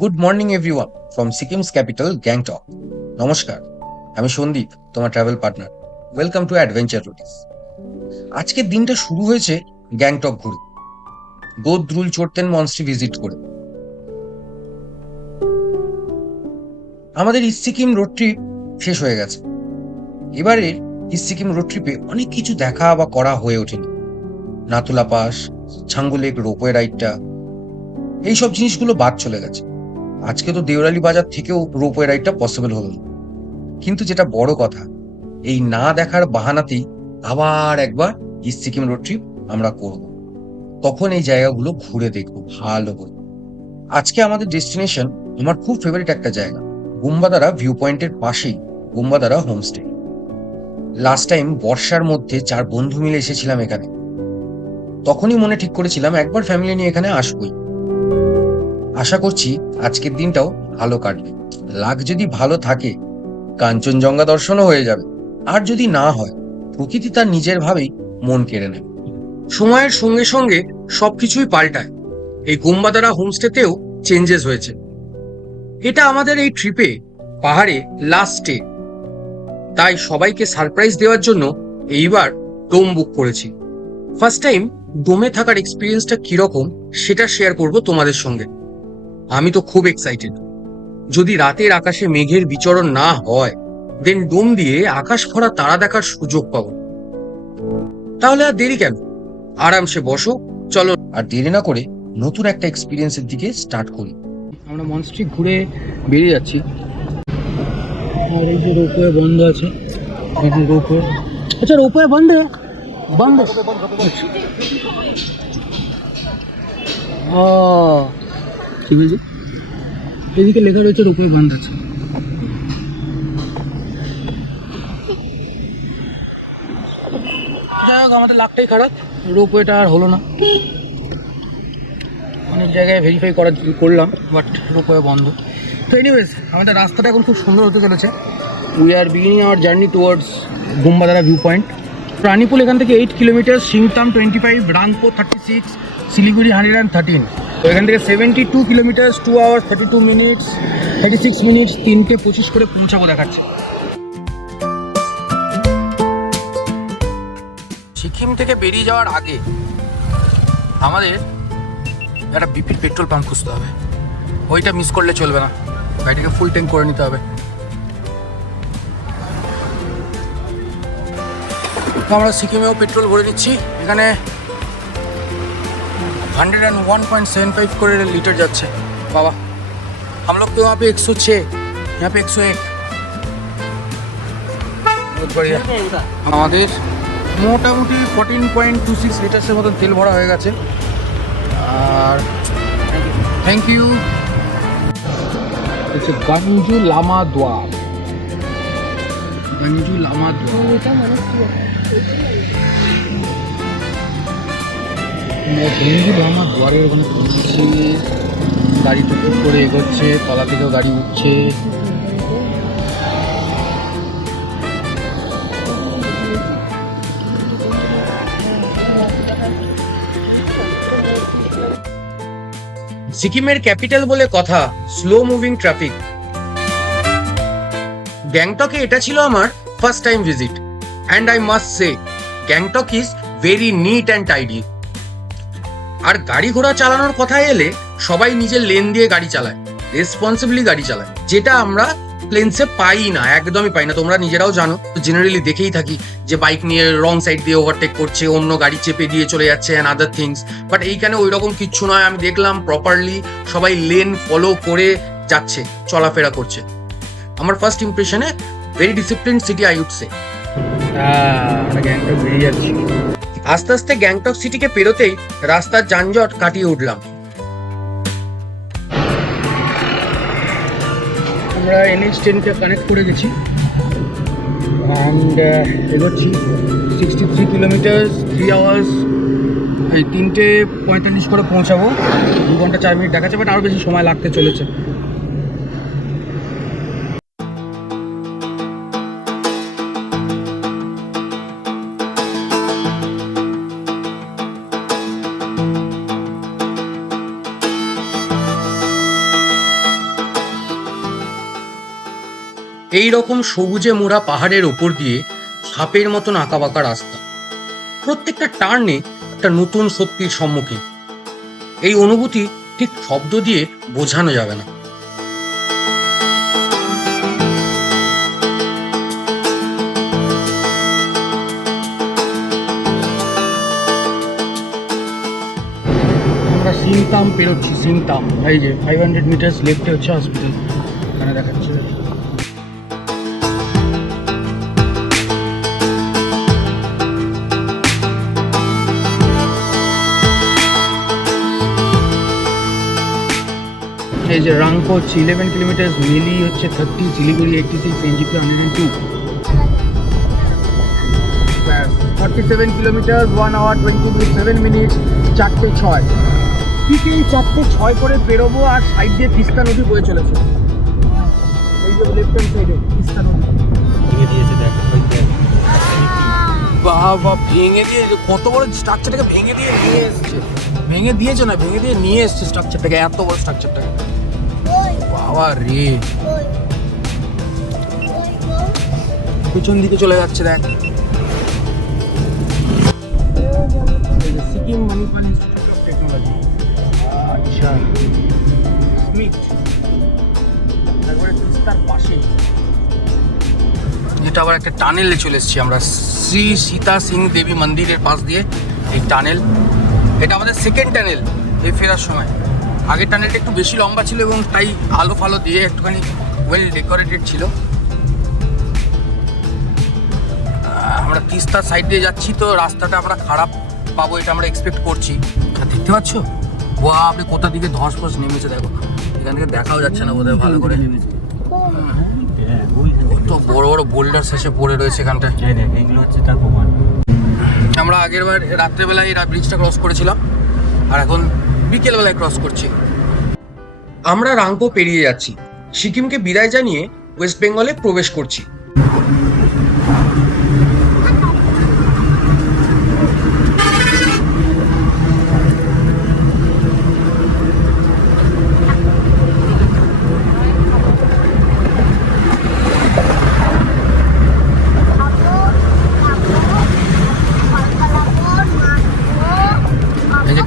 Good morning everyone from Sikkim's capital Gangtok. নমস্কার, আমি সন্দীপ, তোমার travel partner. Welcome to adventure routes. আজকের দিনটা শুরু হয়েছে গ্যাংটক ঘুরে, গোদ্রুল চড়তেন মনস্ট্রি ভিজিট করে। আমাদের ইস্ট সিকিম রোড ট্রিপ শেষ হয়ে গেছে। এবারে ইস্ট সিকিম রোড ট্রিপে অনেক কিছু দেখা বা করা হয়ে ওঠেনি। Nathula pass, Changu lake ropeway রাইডটা, এইসব জিনিসগুলো বাদ চলে গেছে। আজকে তো দেওরালি বাজার থেকেও রোপওয়ে রাইডটা পসিবল হলো না। কিন্তু যেটা বড় কথা, এই না দেখার বাহানাতেই আবার একবার ইস্ট সিকিম রোড ট্রিপ আমরা করব। তখন এই জায়গাগুলো ঘুরে দেখবো ভালো করে। আজকে আমাদের ডেস্টিনেশন আমার খুব ফেভারিট একটা জায়গা, গুম্বাদারা ভিউ পয়েন্টের পাশেই গুম্বাদারা হোমস্টে। লাস্ট টাইম বর্ষার মধ্যে 4 বন্ধু মিলে এসেছিলাম এখানে। তখনই মনে ঠিক করেছিলাম একবার ফ্যামিলি নিয়ে এখানে আসবোই। আশা করছি আজকের দিনটাও ভালো কাটবে। লাক যদি ভালো থাকে, কাঞ্চনজঙ্ঘা দর্শনও হয়ে যাবে। আর যদি না হয়, প্রকৃতি তার নিজের ভাবেই মন কেড়ে নেবে। সময়ের সঙ্গে সঙ্গে সবকিছুই পাল্টায়। এই গুম্বাদারা হোমস্টেতেও চেঞ্জেস হয়েছে। এটা আমাদের এই ট্রিপে পাহাড়ে লাস্ট স্টে, তাই সবাইকে সারপ্রাইজ দেওয়ার জন্য এইবার ডোম বুক করেছি। ফার্স্ট টাইম ডোমে থাকার এক্সপিরিয়েন্সটা কিরকম সেটা শেয়ার করব তোমাদের সঙ্গে। আমি তো খুব এক্সাইটেড। যদি রাতের আকাশে মেঘের বিচরণ না হয়, দেন ডোম দিয়ে আকাশ ভরা তারা দেখার সুযোগ পাবো। তাহলে আর দেরি কেন, আরামসে বসো, চলো আর দেরি না করে নতুন একটা এক্সপিরিয়েন্সের দিকে স্টার্ট করি। আমরা মনস্ট্রি ঘুরে বেরিয়ে যাচ্ছি। আর এই যে রোপওয়ে বন্ধ আছে, এই যে রোপওয়ে, আচ্ছা রোপওয়ে বন্ধ বন্ধ ও কি বলছি, এদিকে লেখা রয়েছে রোপওয়ে বন্ধ আছে। যাই হোক, আমাদের লাকটাই খারাপ, রোপওয়েটা আর হলো না। অনেক জায়গায় ভেরিফাই করলাম, বাট রোপওয়ে বন্ধ। তো এনিওয়েজ, আমাদের রাস্তাটা এখন খুব সুন্দর হতে চলেছে। We are beginning our journey towards Gumbadara view point. Ranipool এখান থেকে 8 কিলোমিটার, সিংতাম 25, রাংপুর 36, শিলিগুড়ি 113। তো এখান থেকে 72 কিলোমিটার, 2 আওয়ার্স 32 মিনিটস 36 মিনিটস, 3:25 করে পৌঁছাবো দেখাচ্ছে। সিকিম থেকে বেরিয়ে যাওয়ার আগে আমাদের একটা বিপির পেট্রোল পাম্প খুঁজতে হবে। ওইটা মিস করলে চলবে না, গাড়িটাকে ফুল ট্যাঙ্ক করে নিতে হবে। তো আমরা সিকিমেও পেট্রোল ভরে নিচ্ছি। এখানে 101.75 করে লিটার যাচ্ছে। বাবা, हम लोग तो यहाँ पे 106, यहाँ पे 101। बहुत बढ़िया। আমাদের মোটামুটি 14.26 লিটার্সের মতন তেল ভরা হয়ে গেছে। আর থ্যাংক ইউ। হচ্ছে গঞ্জু লামা দ্বার, গঞ্জু লামা দ্বার। গঞ্জু লামা দ্বারের ওখানে পৌঁছেছি। গাড়ি টুকটুক করে এগোচ্ছে, তলা থেকেও গাড়ি উঠছে। সিকিমের ক্যাপিটাল বলে কথা, স্লো মুভিং ট্রাফিক। গ্যাংটকে এটা ছিল আমার first time visit, and I must say Gangtok is very neat and tidy. আর গাড়ি ঘোড়া চালানোর কথা এলে সবাই নিজের লেন দিয়ে গাড়ি চালায়, রেসপন্সিবলি গাড়ি চালায়, যেটা আমরা প্লেনসে পাই না, একদমই পাই না। তোমরা নিজেরাও জানো, জেনারেলি দেখেই থাকি যে বাইক নিয়ে রং সাইড দিয়ে ওভারটেক করছে, অন্য গাড়ি চেপে দিয়ে চলে যাচ্ছে অ্যান্ড আদার থিংস। বাট এইখানে ওই রকম কিচ্ছু নয়। আমি দেখলাম প্রপারলি সবাই লেন ফলো করে যাচ্ছে, চলাফেরা করছে। আমার ফার্স্ট ইমপ্রেশনে very discipline city, I would say. আমরা গ্যাংটক বেরিয়ে যাচ্ছি। আস্তে আস্তে গ্যাংটক সিটিকে পেরোতেই রাস্তার যানজট কাটিয়ে উঠলাম। আমরা NH10কে কানেক্ট করে গেছি অ্যান্ড এগোচ্ছি 63 কিলোমিটার, 3 আওয়ার্স, এই 3:45 করে পৌঁছাবো। 2 ঘন্টা 4 মিনিট দেখাচ্ছে, বাট আরও বেশি সময় লাগতে চলেছে। এই রকম সবুজে মোড়া পাহাড়ের ওপর দিয়ে সাপের মতন আঁকাবাঁকা রাস্তা, প্রত্যেকটা টার্নে একটা নতুন সত্যির সম্মুখীন। এই অনুভূতি ঠিক শব্দ দিয়ে বোঝানো যাবে না। আমরা সিংতাম পেরোচ্ছি, সিংতাম। এই যে 500 মিটার্স লেফটে হচ্ছে হসপিটাল, এখানে দেখাচ্ছে। এই যে রাংপো হচ্ছে 11 কিলোমিটার, মেলি হচ্ছে 30, Siliguri 86, NJP 102। 47 kilometre, 1 hour 27 minute, 4:06। ঠিক এই 4:06 করে বেরোবো, আর সাইড দিয়ে তিস্তা নদী বয়ে চলেছে। এই যে লেফট হ্যান্ড সাইডে তিস্তা নদী ভেঙে দিয়েছে, দেখ ওই দেখ। বাবা ভেঙে দিয়ে, কত বড় স্ট্রাকচারটাকে ভেঙে দিয়ে নিয়ে এসছে। ভেঙে দিয়েছে না, ভেঙে দিয়ে নিয়ে এসছে স্ট্রাকচারটাকে, এত বড় স্ট্রাকচারটাকে। বাবা রে, পিছন দিকে চলে যাচ্ছে দেখ। Sikkim Manipal institute of technology. আচ্ছা, স্মিথ একবারে তিস্তার পাশে। যেটা আবার একটা টানেলে চলে এসেছি আমরা, শ্রী সীতা সিং দেবী মন্দিরের পাশ দিয়ে এই টানেল। এটা আমাদের সেকেন্ড টানেল এই ফেরার সময়। আগের টানেলটা একটু বেশি লম্বা ছিল এবং তাই আলো ফালো দিয়ে একটুখানি ওয়েল ডেকোরেটেড ছিল। আমরা তিস্তার সাইড দিয়ে যাচ্ছি, তো রাস্তাটা আমরা খারাপ পাবো এটা আমরা এক্সপেক্ট করছি। আর দেখতে পাচ্ছ আপনি কোথা দিকে ধস ফস নেমেছে, দেখো এখান থেকে দেখাও যাচ্ছে না বোধহয় ভালো করে। কত বড় বড় বোল্ডার শেষে পড়ে রয়েছে এখানটায়। এইগুলো হচ্ছে তার প্রমাণ। আমরা আগের বার রাত্রেবেলায় এই ব্রিজটা ক্রস করেছিলাম, আর এখন বিকেলবেলায় ক্রস করছি। আমরা রাংপো পেরিয়ে যাচ্ছি, সিকিমকে বিদায় জানিয়ে ওয়েস্ট বেঙ্গলে প্রবেশ করছি।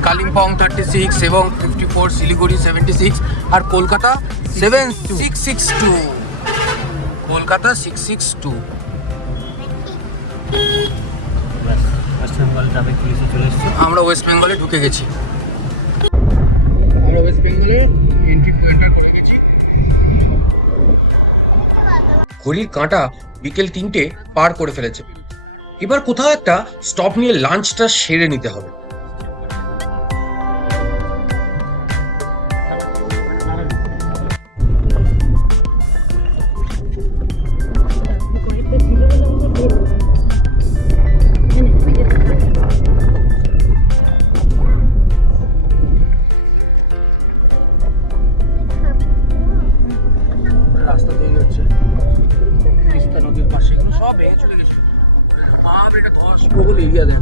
কালিম্পং 36 এবং 54, শিলিগুড়ি 76, আর কলকাতা 7662। কলকাতা 662। ওয়েস্ট বেঙ্গল ট্রাফিক পুলিশে চলে এসেছে। আমরা ওয়েস্ট বেঙ্গলে ঢুকে গেছি। আমরা ওয়েস্ট বেঙ্গলে এন্ট্রি টু এন্টার করে গেছি। ঘড়ির কাঁটা বিকেল 3টে পার করে ফেলেছে। এবার কোথাও একটা স্টপ নিয়ে লাঞ্চটা সেরে নিতে হবে। রাস্তা তৈরি হচ্ছে তিস্তা নদীর পাশে, এগুলো সব ভেঙে চলে গেছে। বাপরে, এটা ধস প্রবল এরিয়া দেন।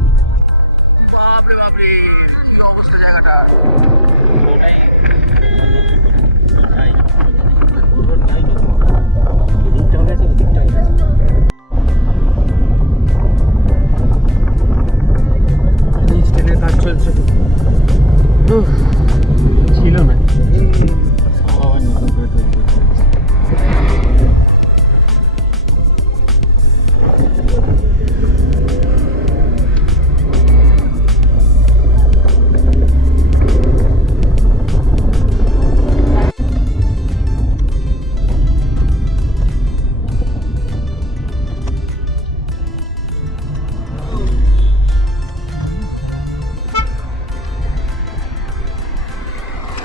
বাপরে বাপরে, কি অবস্থা জায়গাটা। ট্রেনের কাজ চলছে ছিল না।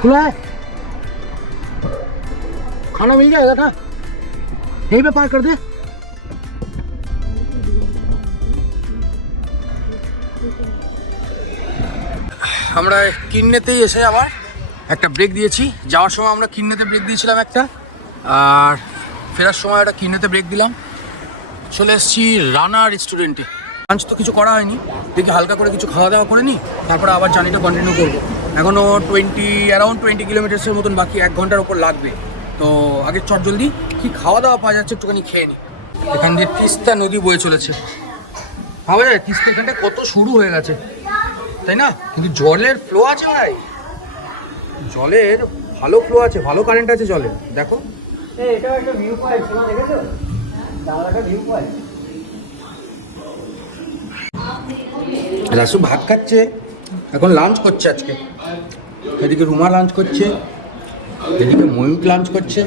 खुला है, खाना मिल जाएगा था, यहीं पे पार कर दे। আমরা কিন্নেতেই এসে আবার একটা ব্রেক দিয়েছি। যাওয়ার সময় আমরা কিন্নেতে ব্রেক দিয়েছিলাম একটা, আর ফেরার সময় একটা কিন্নেতে ব্রেক দিলাম। চলে এসেছি রানা রেস্টুরেন্টে। লাঞ্চ তো কিছু করা হয়নি, দেখি হালকা করে কিছু খাওয়া দাওয়া করে নিই, তারপরে আবার জার্নিটা কন্টিনিউ করবো। এখনও অ্যারাউন্ড 20 কিলোমিটার্সের মতন বাকি, 1 ঘন্টার ওপর লাগবে। তো আগে চট জলদি কি খাওয়া দাওয়া পাওয়া যাচ্ছে একটুখানি খেয়ে নি। এখান দিয়ে তিস্তা নদী বয়ে চলেছে, ভাবা যায় তিস্তা এখানটা কত শুরু হয়ে গেছে, তাই না? কিন্তু জলের ফ্লো আছে ভাই, জলের ভালো ফ্লো আছে, ভালো কারেন্ট আছে জলে। দেখো এটা একটা ভিউ পয়েন্ট, তোমরা দেখেছো? জানলাটা ভিউ পয়েন্ট। রাসু ভাত খাচ্ছে, এখন লাঞ্চ করছে আজকে। এদিকে রুমা লাঞ্চ করছে, এদিকে ময়ূক লাঞ্চ করছে,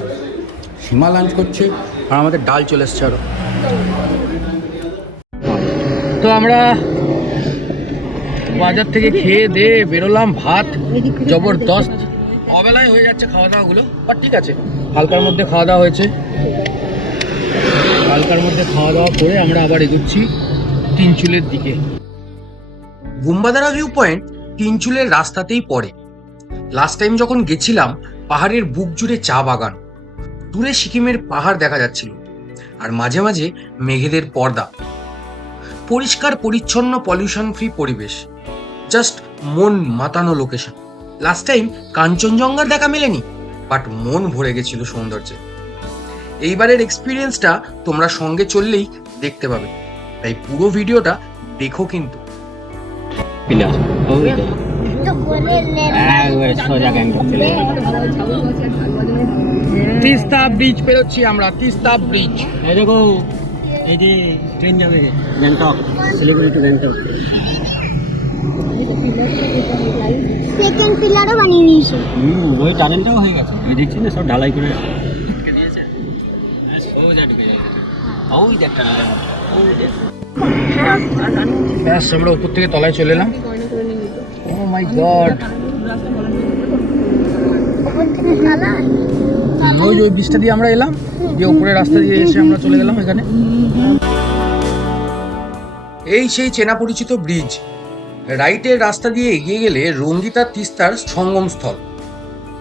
সীমা লাঞ্চ করছে, আর আমাদের ডাল চলে এসছে আরো। তো আমরা বাজার থেকে খেয়ে দিয়ে বেরোলাম, ভাত জবরদস্ত, অবেলায় হয়ে যাচ্ছে খাওয়া দাওয়াগুলো, বাট ঠিক আছে, হালকার মধ্যে খাওয়া দাওয়া হয়েছে। হালকার মধ্যে খাওয়া দাওয়া করে আমরা আবার এগোচ্ছি তিনচুলের দিকে। গুম্বাদারা ভিউ পয়েন্ট তিনচুলের রাস্তাতেই পড়ে। লাস্ট টাইম যখন গেছিলাম পাহাড়ের বুক জুড়ে চা বাগান, দূরে সিকিমের পাহাড় দেখা যাচ্ছিল, আর মাঝে মাঝে মেঘেদের পর্দা। পরিষ্কার পরিচ্ছন্ন পলিউশন ফ্রি পরিবেশ, জাস্ট মন মাতানো লোকেশন। লাস্ট টাইম কাঞ্চনজঙ্ঘার দেখা মেলেনি, বাট মন ভরে গেছিল সৌন্দর্যে। এইবারের এক্সপিরিয়েন্সটা তোমরা সঙ্গে চললেই দেখতে পাবে, তাই পুরো ভিডিওটা দেখো কিন্তু। তিস্তা ব্রিজ পেরোচ্ছি আমরা, তিস্তা ব্রিজ। এই দেখো, এই যে ট্রেন যাবে গ্যাংটক, শিলিগুড়ি টু গ্যাংটক। সেকেন্ড পিলারও বানিয়ে নিয়েছে। ওই টানেলটাও হয়ে গেছে, ওই দেখছি না সব ঢালাই করে আটকে দিয়েছে। সোজা ঢুকে যাবে, ওই দেখ টানেলটা, ওই দেখ। ব্যাস আমরা উপর থেকে তলায় চলে এলাম। ও মাই গড, ওই যে ব্রিজটা দিয়ে আমরা এলাম, যে উপরে রাস্তা দিয়ে এসে আমরা চলে গেলাম এখানে। এই সেই চেনা পরিচিত ব্রিজ। রাইটের রাস্তা দিয়ে এগিয়ে গেলে রঙ্গিত আর তিস্তার সঙ্গমস্থল,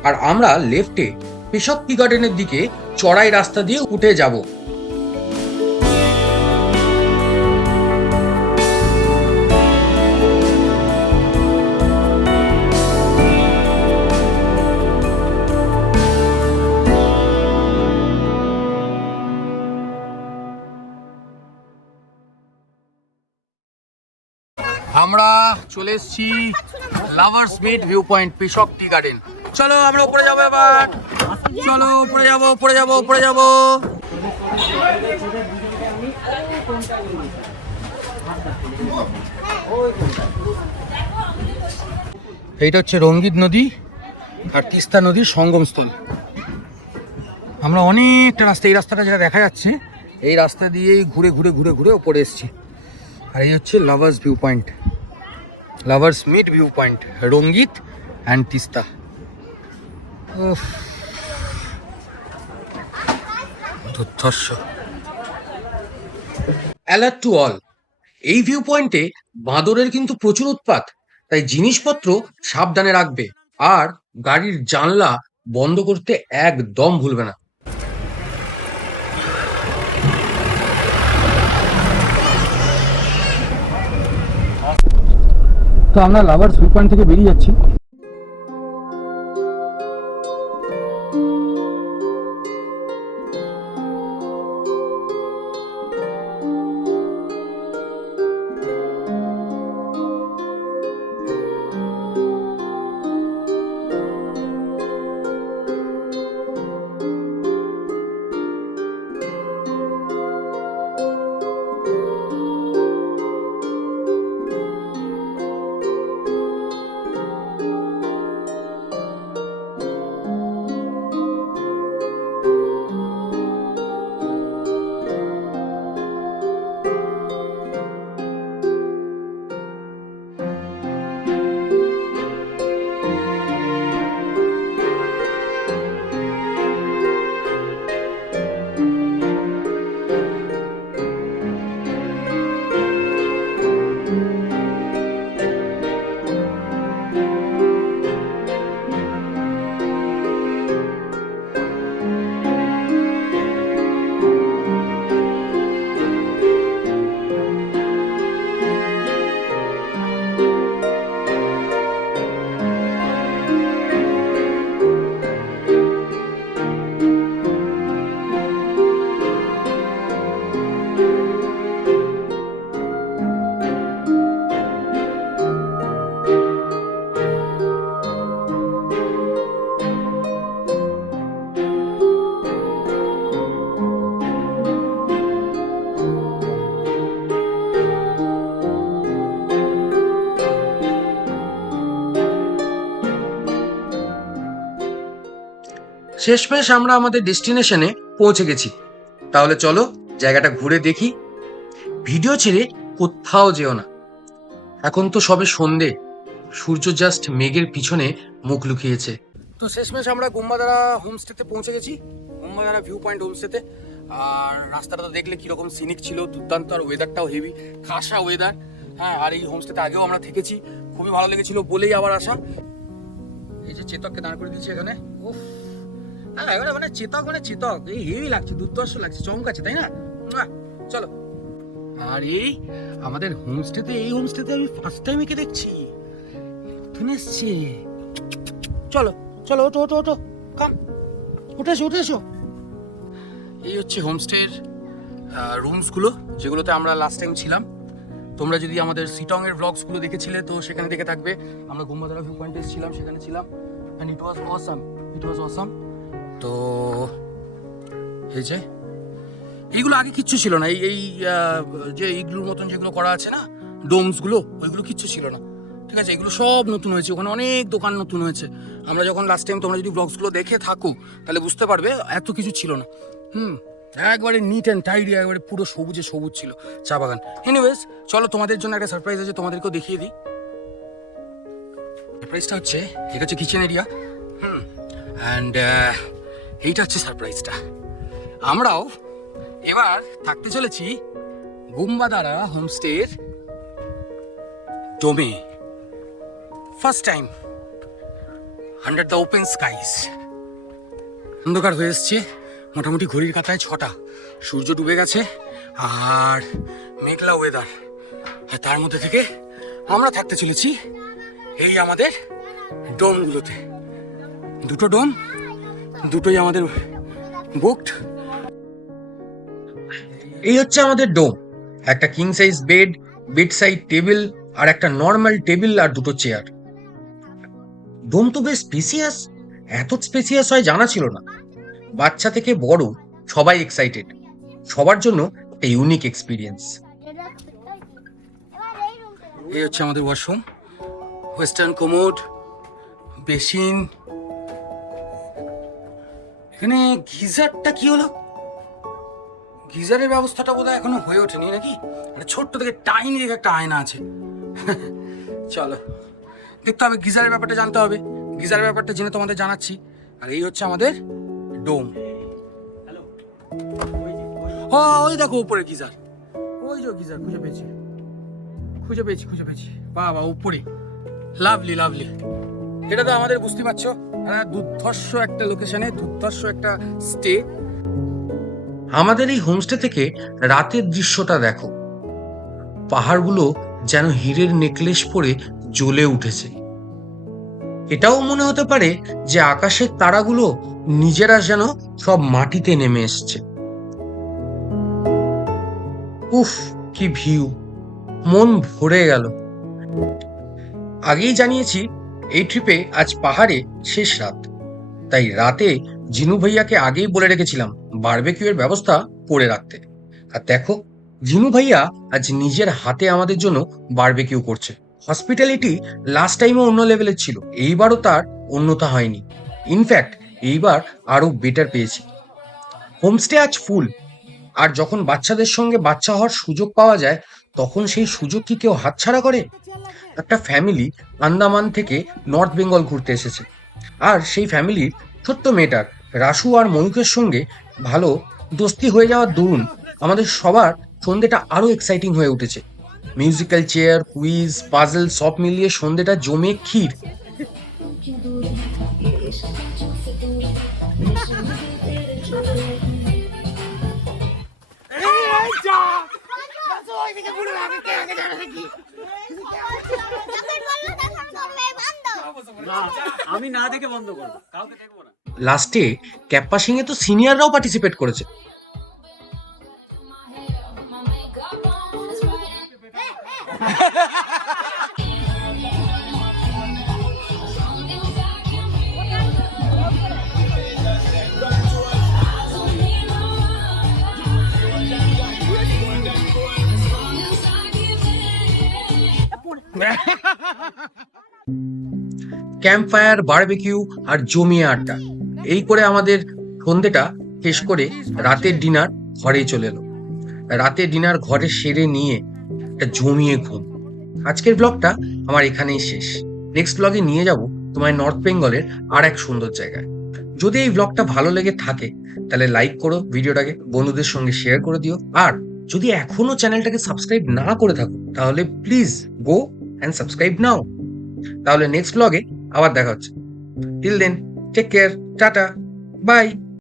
আর আমরা লেফটে পেশক টি গার্ডেনের দিকে চড়াই রাস্তা দিয়ে উঠে যাব। আমরা চলে এসেছি লাভার্স মিট ভিউ পয়েন্ট, পেশক টি গার্ডেন। চলো আমরা উপরে যাবো এবার, চলো উপরে যাবো, উপরে যাবো, উপরে যাবো। এইটা হচ্ছে রঙ্গিত নদী আর তিস্তা নদীর সঙ্গমস্থল। আমরা অনেকটা রাস্তা, এই রাস্তাটা যেটা দেখা যাচ্ছে, এই রাস্তা দিয়েই ঘুরে ঘুরে ঘুরে ঘুরে উপরে এসেছি। আর এই হচ্ছে lovers view point, lovers meet view point, Rangit and Teesta. দুর্ধর্ষ। অ্যালার্ট টু অল, এই ভিউ পয়েন্টে বাঁদরের কিন্তু প্রচুর উৎপাত, তাই জিনিসপত্র সাবধানে রাখবে, আর গাড়ির জানলা বন্ধ করতে একদম ভুলবে না। তো আমরা লাভার্স ভিউ পয়েন্ট থেকে বেরিয়ে যাচ্ছি। শেষমেশ আমরা আমাদের ডেস্টিনেশনে পৌঁছে গেছি। তাহলে চলো জায়গাটা ঘুরে দেখি। ভিডিও ছেড়ে কোথাও যেও না। এখন তো সবে সন্ধে, সূর্য জাস্ট মেঘের পিছনে মুখ লুকিয়েছে। তো শেষমেশ আমরা গুম্বাদারা হোমস্টেতে পৌঁছে গেছি, গুম্বাদারা ভিউ পয়েন্ট হোমস্টেতে। আর রাস্তাটা তো দেখলে কীরকম সিনিক ছিল, দুর্দান্ত। আর ওয়েদারটাও হেভি, খাসা ওয়েদার। হ্যাঁ, আর এই হোমস্টেতে আগেও আমরা থেকেছি, খুবই ভালো লেগেছিল বলেই আবার আসা। এই যে চেতককে দাঁড় করে দিয়েছি এখানে। উফ, হ্যাঁ এবারে মানে চেতক এই হেভি লাগছে, দুর্ধর্ষ লাগছে, চমকাচ্ছে, তাই না? চলো। আর এই আমাদের হোমস্টেতে, এই হোমস্টেতে আমি ফার্স্ট টাইম একে দেখছি, নতুন এসছে। চলো চলো, ওঠো ওঠো ওঠো, কাম, উঠে এসো উঠে এসো। এই হচ্ছে হোমস্টের রুমসগুলো, যেগুলোতে আমরা লাস্ট টাইম ছিলাম। তোমরা যদি আমাদের সিটং এর ব্লগসগুলো দেখেছিলে তো সেখানে দেখে থাকবে। আমরা গুম্বাদারা ভিউ পয়েন্টে ছিলাম, সেখানে ছিলাম, অ্যান্ড ইট ওয়াজ অসাম। তো এই যে এইগুলো আগে কিচ্ছু ছিল না, এই যে এইগুলোর মতন যেগুলো করা আছে না, ডোমসগুলো, ওইগুলো কিচ্ছু ছিল না, ঠিক আছে? এগুলো সব নতুন হয়েছে, ওখানে অনেক দোকান নতুন হয়েছে। আমরা যখন লাস্ট টাইম, তোমরা যদি ব্লগসগুলো দেখে থাকো তাহলে বুঝতে পারবে এত কিছু ছিল না। একবারে নিট অ্যান্ড টাইডি, একবারে পুরো সবুজে সবুজ ছিল চা বাগান। এনিওয়েজ, চলো তোমাদের জন্য একটা সারপ্রাইজ আছে, তোমাদেরকেও দেখিয়ে দিই। সারপ্রাইজটা হচ্ছে, এটা হচ্ছে কিচেন এরিয়া। অ্যান্ড এইটা হচ্ছে সারপ্রাইজটা। আমরাও এবার থাকতে চলেছি গুম্বাদারা হোমস্টের ডোমে, first time under the open skies. অন্ধকার হয়ে এসছে, মোটামুটি ঘড়ির কাঁটায় 6টা, সূর্য ডুবে গেছে আর মেঘলা ওয়েদার। আর তার মধ্যে থেকে আমরা থাকতে চলেছি এই আমাদের ডোমগুলোতে। দুটো ডোম, দুটোই আমাদের বুকড। এই হচ্ছে আমাদের ডোম। একটা king size bed, bed side table, আর একটা নর্মাল টেবিল আর দুটো চেয়ার। ডোম তো বেশ স্পেসিয়াস, এত স্পেসিয়াস হয় জানা ছিল না। বাচ্চা থেকে বড় সবাই এক্সাইটেড, সবার জন্য একটা ইউনিক এক্সপিরিয়েন্স। এই হচ্ছে আমাদের ওয়াশরুম, ওয়েস্টার্ন কোমোড, বেসিন। এখানে গিজারটা কি হলো? গিজারের ব্যবস্থাটা বোধহয় এখনো হয়ে ওঠেনি নাকি? একটা ছোট্ট থেকে টাইনি দেখে একটা আয়না আছে। চলো দেখতে হবে, গিজারের ব্যাপারটা জানতে হবে। গিজারের ব্যাপারটা জেনে তোমাদের জানাচ্ছি। আর এই হচ্ছে আমাদের ডোম। ওই দেখো উপরে গিজার, ওই যে গিজার, খুঁজে পেয়েছি। বাবা, উপরে, লাভলি লাভলি। এটা তো আমাদের, বুঝতে পারছো, দুর্ধর্ষ একটা লোকেশনে, দুর্ধর্ষ একটা স্টে। আমাদের এই হোমস্টে থেকে রাতের দৃশ্যটা দেখো। পাহাড়গুলো যেন হীরের নেকলেস পরে জ্বলে উঠেছে। এটাও মনে হতে পারে যে আকাশের তারাগুলো নিজেরা যেন সব মাটিতে নেমে এসছে। উফ, কি ভিউ, মন ভরে গেল। আগেই জানিয়েছি এই ট্রিপে আজ পাহাড়ে শেষ রাত, তাই রাতে জিনু ভাইয়াকে আগেই বলে রেখেছিলাম বারবেকিউ এর ব্যবস্থা করে রাখতে। আর দেখো, জিনু ভাইয়া আজ নিজের হাতে আমাদের জন্য বারবেকিউ করছে। হসপিটালিটি লাস্ট টাইমও অন্য লেভেলের ছিল, এইবারও তার অন্যতা হয়নি। ইনফ্যাক্ট এইবার আরো বেটার পেয়েছি। হোমস্টে আজ ফুল, আর যখন বাচ্চাদের সঙ্গে বাচ্চা হওয়ার সুযোগ পাওয়া যায় তখন সেই সুযোগ কি কেউ হাতছাড়া করে? একটা ফ্যামিলি আন্দামান থেকে নর্থ বেঙ্গল ঘুরতে এসেছে, আর সেই ফ্যামিলির ছোট্ট মেয়েটার রাসু আর ময়ূকের সঙ্গে ভালো দোস্তি হয়ে যাওয়ার দরুন আমাদের সবার সন্ধ্যেটা আরো এক্সাইটিং হয়ে উঠেছে। মিউজিক্যাল চেয়ার, কুইজ, পাজল সব মিলিয়ে সন্ধ্যেটা জমে ক্ষীর। আমি না দেখে বন্ধ করবো, কাউকে দেখবো না। লাস্টে ক্যাম্পাসিং এ তো সিনিয়ররাও পার্টিসিপেট করেছে। ক্যাম্প ফায়ার, বারবেকিউ আর জমিয়ে আড্ডা, এই করে আমাদের সন্ধেটা শেষ করে রাতের ডিনার ঘরেই চলে এলো। রাতের ডিনার ঘরে সেরে নিয়ে একটা জমিয়ে ঘুম। আজকের ব্লগটা আমার এখানেই শেষ। নেক্সট ব্লগে নিয়ে যাব তোমায় নর্থ বেঙ্গলের আর এক সুন্দর জায়গায়। যদি এই ব্লগটা ভালো লেগে থাকে তাহলে লাইক করো, ভিডিওটাকে বন্ধুদের সঙ্গে শেয়ার করে দিও। আর যদি এখনো চ্যানেলটাকে সাবস্ক্রাইব না করে থাকো তাহলে please go and subscribe now. তাহলে নেক্সট ব্লগে আবার দেখা হচ্ছে। Till then take care, tata, by.